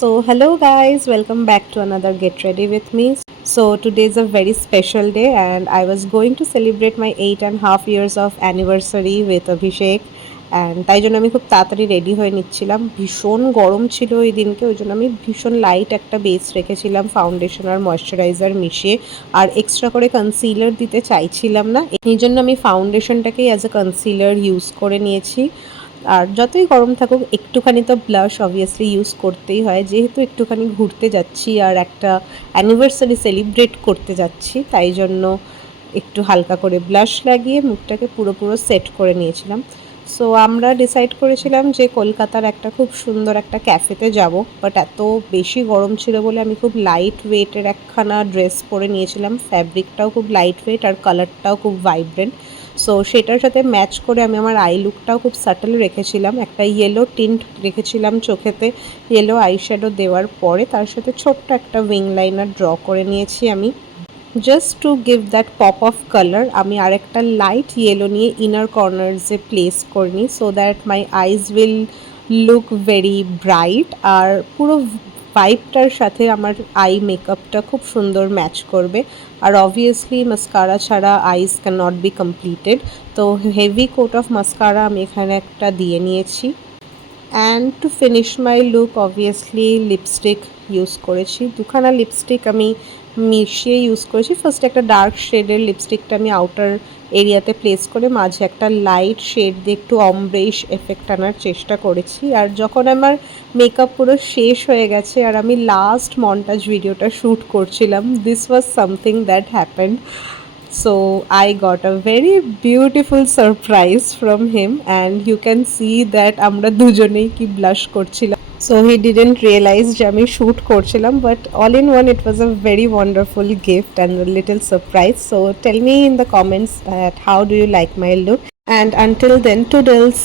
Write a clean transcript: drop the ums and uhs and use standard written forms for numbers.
So, hello guys, welcome back to another Get Ready with Me. So, today is a very special day, and I was going to celebrate my 8.5 years of anniversary with Abhishek. And তাই জন্য আমি খুব তাড়াতাড়ি ready হয়ে নিচ্ছিলাম। ভীষণ গরম ছিল ওই দিনকে, ওই জন্য আমি ভীষণ লাইট একটা বেস রেখেছিলাম ফাউন্ডেশন আর ময়শ্চারাইজার মিশিয়ে, আর এক্সট্রা করে কনসিলার দিতে চাইছিলাম না, এই জন্য আমি ফাউন্ডেশনটাকেই অ্যাজ এ কনসিলার ইউজ করে নিয়েছি। আর যতই গরম থাকুক একটুখানি তো ব্লাশ অবভিয়াসলি ইউজ করতেই হয়, যেহেতু একটুখানি ঘুরতে যাচ্ছি আর একটা অ্যানিভার্সারি সেলিব্রেট করতে যাচ্ছি, তাই জন্য একটু হালকা করে ব্লাশ লাগিয়ে মুখটাকে পুরো সেট করে নিয়েছিলাম। সো আমরা ডিসাইড করেছিলাম যে কলকাতার একটা খুব সুন্দর একটা ক্যাফেতে যাব, বাট এত বেশি গরম ছিল বলে আমি খুব লাইট ওয়েটের একখানা ড্রেস পরে নিয়েছিলাম। ফ্যাব্রিকটাও খুব লাইট ওয়েট আর কালারটাও খুব ভাইব্রেন্ট। সো সেটার সাথে ম্যাচ করে আমি আমার আই লুকটাও খুব সাটল রেখেছিলাম। একটা ইয়েলো টিন্ট রেখেছিলাম চোখেতে, ইয়েলো আইশ্যাডো দেওয়ার পরে তার সাথে ছোট্ট একটা উইং লাইনার ড্র করে নিয়েছি আমি, just to give that pop of colour. আমি আরেকটা লাইট ইয়েলো নিয়ে ইনার কর্নার্সে প্লেস করিনি, so that my eyes will look very bright, আর পুরো ভাইবটার সাথে আমার আই মেকআপটা খুব সুন্দর ম্যাচ করবে। আর অবভিয়াসলি মাস্কারা ছাড়া আইস ক্যান নট বি কমপ্লিটেড, তো হেভি কোট অফ মাস্কারা আমি এখানে একটা দিয়ে নিয়েছি। And to finish my look obviously lipstick use করেছি, দুখানা লিপস্টিক আমি মিশিয়ে ইউজ করেছি। ফার্স্ট একটা ডার্ক শেডের লিপস্টিকটা আমি আউটার এরিয়াতে প্লেস করে মাঝে একটা লাইট শেড দিয়ে একটু অমব্রেশ এফেক্ট আনার চেষ্টা করেছি। আর যখন আমার মেকআপ পুরো শেষ হয়ে গেছে আর আমি লাস্ট মন্টাজ ভিডিওটা শ্যুট করছিলাম, this was something that happened. So I got a very beautiful surprise from him, and you can see that আমরা দুজনেই কি blush করছিলাম। So he didn't realize যে আমি shoot করছিলাম, but all in one it was a very wonderful gift and a little surprise. So tell me in the comments that how do you like my look, and until then, toodles.